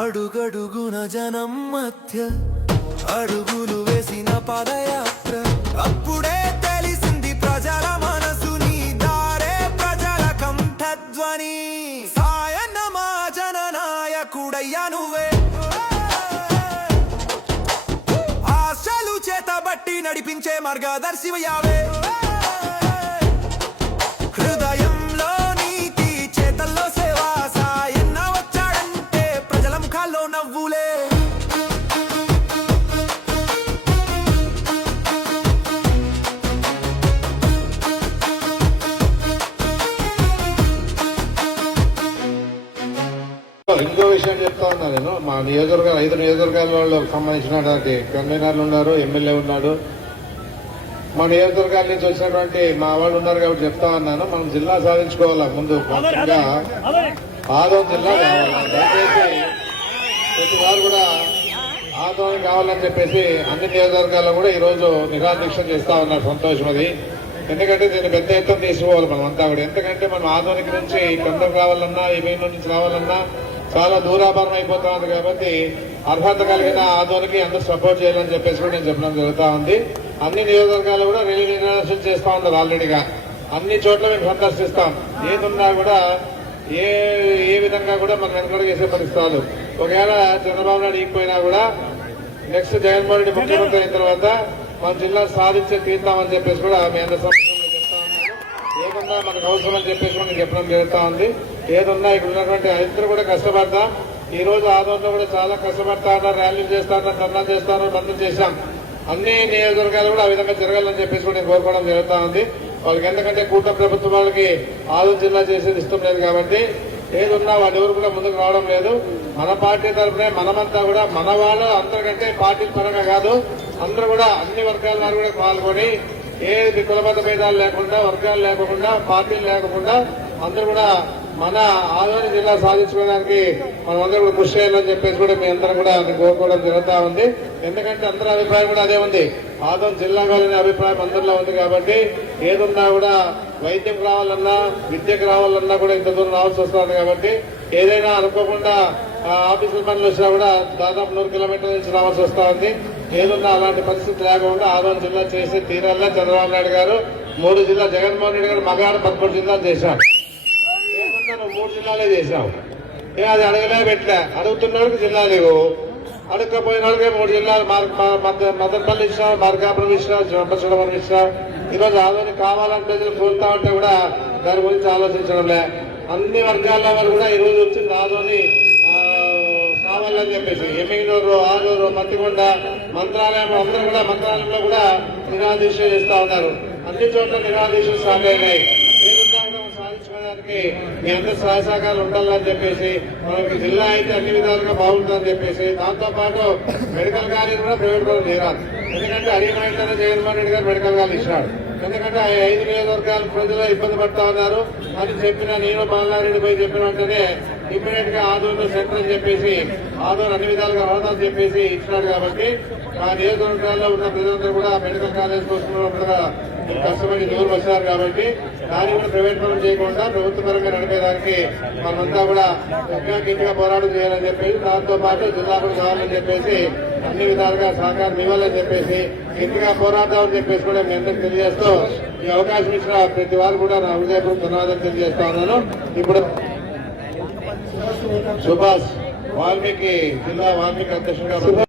అడుగడుగున జనం మధ్య అడుగులు వేసిన పదయాత్ర అప్పుడే తెలిసింది ప్రజల మనసు నీ దారే ప్రజల కంఠధ్వని సాయన్న మా జననాయకుడయ్యా నువ్వే ఆశలు చేతబట్టి నడిపించే మార్గదర్శివయ్యావే హృదయంలో నీతి చేతల్లో సేవా సాయన్న వచ్చాడంటే ప్రజల ముఖాల్లో నవ్వులే ఇంకో విషయం చెప్తా ఉన్నా నేను మా నియోజకవర్గాలు 5 నియోజకవర్గాల వాళ్ళకి సంబంధించినటువంటి కన్వీనర్లు ఉన్నారు, ఎమ్మెల్యే ఉన్నాడు. మా నియోజకవర్గాల నుంచి వచ్చినటువంటి మా వాళ్ళు ఉన్నారు కాబట్టి చెప్తా ఉన్నాను, మనం జిల్లా సాధించుకోవాలా. ముందు ముఖ్యంగా ఆదోని జిల్లా కావాలి. దయచేసి ప్రతి వారు కూడా ఆదోని కావాలని చెప్పేసి అన్ని నియోజకవర్గాల్లో కూడా ఈరోజు నిరాదీక్ష చేస్తా ఉన్నారు. సంతోషం అది. ఎందుకంటే దీన్ని పెద్ద ఎత్తున తీసుకోవాలి మనం అంతా కూడా. ఎందుకంటే మనం ఆధునిక నుంచి తొందర రావాలన్నా ఈ మెయిన్ నుంచి రావాలన్నా చాలా దూరాభారం అయిపోతా ఉంది. కాబట్టి అర్హత కలిగిన ఆధునిక అందరూ సపోర్ట్ చేయాలని చెప్పేసి కూడా నేను చెప్పడం జరుగుతూ ఉంది. అన్ని నియోజకవర్గాలు కూడా రైలు నిరాశ చేస్తా ఉన్నారు ఆల్రెడీగా. అన్ని చోట్ల మేము సందర్శిస్తాం. ఏదున్నా కూడా ఏ విధంగా కూడా మనం వెనకడ చేసే పరిస్థితులు. ఒకవేళ చంద్రబాబు నాయుడు ఈగిపోయినా కూడా నెక్స్ట్ జగన్మోహన్ రెడ్డి ముఖ్యమంత్రి అయిన తర్వాత మన జిల్లా సాధించే తీరుతామని చెప్పేసి కూడా మీ అందరి సమక్షంలో చెప్తా ఉన్నాను. ఏదన్నా మనకు అవసరం అని చెప్పేసి కూడా నేను చెప్పడం జరుగుతా ఉంది. ఏదన్నా ఇక్కడ ఉన్నటువంటి అందరూ కూడా కష్టపడతాం. ఈ రోజు ఆదోళనలో కూడా చాలా కష్టపడతా ఉన్నారు, ర్యాలీలు చేస్తా ఉన్నారు, ధర్నా చేస్తా ఉన్నారు, బంధం చేశాం. అన్ని నియోజకవర్గాలు కూడా ఆ విధంగా జరగాలని చెప్పేసి కూడా నేను కోరుకోవడం జరుగుతా ఉంది. వాళ్ళకి ఎందుకంటే కూటమి ప్రభుత్వం వాళ్ళకి ఆదోళన జిల్లా చేసేది ఇష్టం లేదు కాబట్టి ఏదున్నా వాళ్ళు ఎవరు కూడా ముందుకు రావడం లేదు. మన పార్టీ తరఫునే మనమంతా కూడా మన వాళ్ళు అందరికంటే పార్టీల పరంగా కాదు, అందరూ కూడా అన్ని వర్గాల వారు కూడా పాల్గొని ఏ కులమత భేదాలు లేకుండా, వర్గాలు లేకుండా, పార్టీలు లేకుండా అందరూ కూడా మన ఆదోని జిల్లా సాధించుకోవడానికి మనం అందరూ కూడా కృషి చేయాలని చెప్పేసి కూడా మీ అందరూ కూడా కోరుకోవడం జరుగుతూ ఉంది. ఎందుకంటే అందరి అభిప్రాయం కూడా అదే ఉంది, ఆదోని జిల్లా కావాలనే అభిప్రాయం అందరిలో ఉంది. కాబట్టి ఏదున్నా కూడా వైద్యం రావాలన్నా, విద్యకు రావాలన్నా కూడా ఇంత దూరం రావాల్సి వస్తుంది. కాబట్టి ఏదైనా అనుకోకుండా ఆఫీసుల పనులు వచ్చినా కూడా దాదాపు 100 కిలోమీటర్ల నుంచి రావాల్సి వస్తా ఉంది. ఏదున్నా అలాంటి పరిస్థితి లేకుండా ఆదోని జిల్లా చేసి తీరాల చంద్రబాబు నాయుడు గారు 3 జిల్లా, జగన్మోహన్ రెడ్డి గారు మగాడు 11 జిల్లాలు చేశారు. ఏమన్నా నువ్వు 3 జిల్లాలే చేశావు. అది అడగలే పెట్టలే, అడుగుతున్నాడికి జిల్లా లేవు, అడగకపోయిన వాళ్ళకే 3 జిల్లాలు మదనపల్లి ఇచ్చినావు, మార్కాపురం ఇచ్చినావు, రంపచోడవరం ఇచ్చినావు. ఈరోజు ఆదోని కావాలని ప్రజలు కోరుతా ఉంటే కూడా దాని గురించి ఆలోచించడంలే. అన్ని వర్గాల వారు కూడా ఈరోజు వచ్చింది ఆదోని కావాలని చెప్పేసి ఎమ్మిగనూరు, ఆలూరు, మత్తికొండ, మంత్రాలయం అందరూ కూడా మంత్రాలయంలో కూడా నిరాదీక్ష చేస్తా ఉన్నారు. అన్ని చోట్ల నిరాదీక్షలు స్టార్ట్ అయినాయి. సాధించుకోవడానికి మీ అందరి సహాయ సహకారాలు ఉండాలని చెప్పేసి మనకి జిల్లా అయితే అన్ని విధాలుగా బాగుంటుందని చెప్పేసి, దాంతో పాటు మెడికల్ కాలేజ్ కూడా ప్రైవేట్ పనులు చేరాలి. ఎందుకంటే అడిగిన జగన్మోహన్ రెడ్డి గారు మెడికల్ కాలేజ్ ఇచ్చినాడు. ఎందుకంటే 5 నియోజకవర్గాల ప్రజలు ఇబ్బంది పడతా ఉన్నారు అని చెప్పిన నేను బాలారెడ్డి పోయి చెప్పిన వెంటనే ఇమ్మీడియట్ గా ఆదోళన సెంటర్ అని చెప్పేసి ఆదోళన అన్ని విధాలుగా రాదని చెప్పేసి ఇచ్చినాడు. కాబట్టి ఆ నియోజకవర్గాల్లో ఉన్న ప్రజలందరూ కూడా మెడికల్ కాలేజ్ కోసం కష్టపడి దూరం వచ్చారు. కాబట్టి దాన్ని కూడా ప్రైవేట్ పనులు చేయకుండా ప్రభుత్వ పరంగా నడిపేదానికి మనమంతా కూడా గట్టిగా పోరాటం చేయాలని చెప్పేసి, దాంతో పాటు జిల్లా కూడా కావాలని చెప్పేసి అన్ని విధాలుగా సహకారం ఇవ్వాలని చెప్పేసి గట్టిగా పోరాడదాం అని చెప్పేసి కూడా మీ అందరికి తెలియజేస్తూ ఈ అవకాశం ఇచ్చిన ప్రతి వారు కూడా నా హృదయపూర్వక ధన్యవాదాలు తెలియజేస్తా ఉన్నాను. ఇప్పుడు సుభాష్ వాల్మీకి జిల్లా వాల్మీకి అధ్యక్షుడిగా